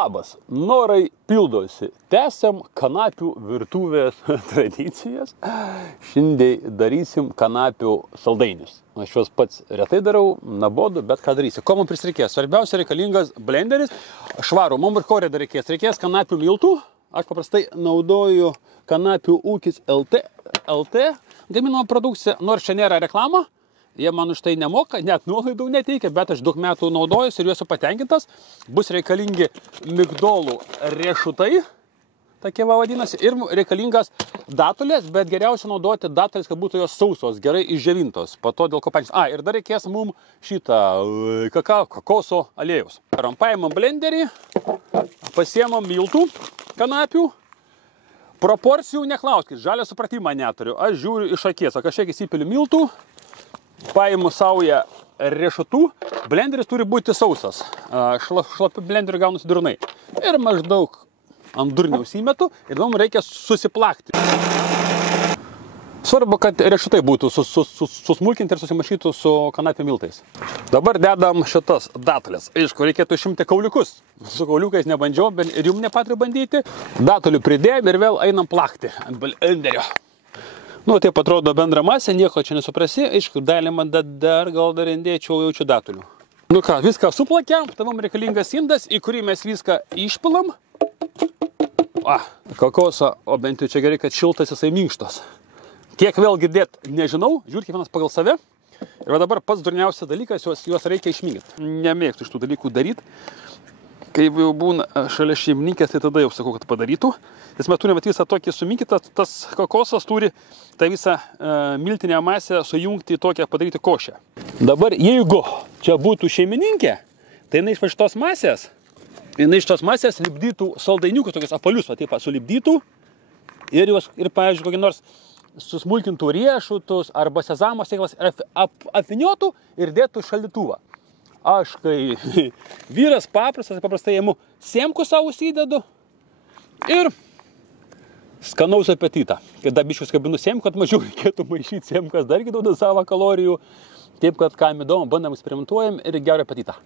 Labas, norai pildosi. Tęsiam kanapių virtuvės tradicijas. Šiandien darysim kanapių saldainius. Aš juos pats retai darau, nabodu, bet ką darysiu. Ko man prisreikės? Svarbiausia reikalingas blenderis. Švarų, mums ir ko reikės? Reikės kanapių miltų. Aš paprastai naudoju kanapių ūkis LT gaminamą produkciją, nors čia nėra reklama. Jie man už tai nemoka, net nuolaidų neteikia, bet aš daug metų naudojuosi ir juos patenkintas. Bus reikalingi migdolų riešutai, tokie vadinasi, ir reikalingas datulės, bet geriausia naudoti datulės, kad būtų jos sausos, gerai išdžiovintos. Po to dėl ko pačios. Ir dar reikės mums šitą kokoso aliejus. Paimam blenderį, pasiemam miltų kanapių. Proporcijų neklauskit, žalio supratimą neturiu. Aš žiūriu iš akies, o kažkiek įsipiliu miltų. Paimu saują riešutų, blenderis turi būti sausas, šlapi blenderių gaunasi durnai. Ir maždaug ant durniaus įmetu ir mums reikia susiplakti. Svarbu, kad riešutai būtų susmulkinti ir susimašytų su kanapių miltais. Dabar dedam šitas datulės. Aišku, reikėtų išimti kauliukus. Su kauliukais nebandžiau, bet ir jums nepaturiu bandyti. Datulių pridėjom ir vėl einam plakti ant blenderio. Taip atrodo bendra masė, nieko čia nesuprasi. Aišku, dalį man dar indėčiau jaučiu datulių. Viską suplakiam, tai mums reikalingas indas, į kurį mes viską išpilam. Kokosą, o bent jau čia gerai, kad šiltas jisai minkštas. Kiek vėl girdėt, nežinau, žiūrėk kiekvienas pagal save. Ir va dabar pats durniausias dalykas, juos reikia išminkyti. Nemėgstu iš tų dalykų daryti. Kai jau būna šalia šeimininkės, tai tada jau sakau, kad padarytų. Nes mes turime visą tokį suminkytą, tas kokosas turi tą visą miltinę masę sujungti į tokią padaryti košę. Dabar jeigu čia būtų šeimininkė, tai jinai iš šitos masės lipdytų saldainiukus, tokius apvalius, sulipdytų ir pavyzdžiui, kokį nors susmulkintų riešutus arba sezamo sėklas apviniotų ir dėtų šaldytuvą. Aš, kai vyras paprastai jėmu semku savo įdedu ir skanaus apetitą. Kai dabiškus kabinu semku, kad mažiau reikėtų maišyti semkas, dargi duoda savo kalorijų. Taip, kad kam įdomu, bandam eksperimentuojam ir gerą apetitą.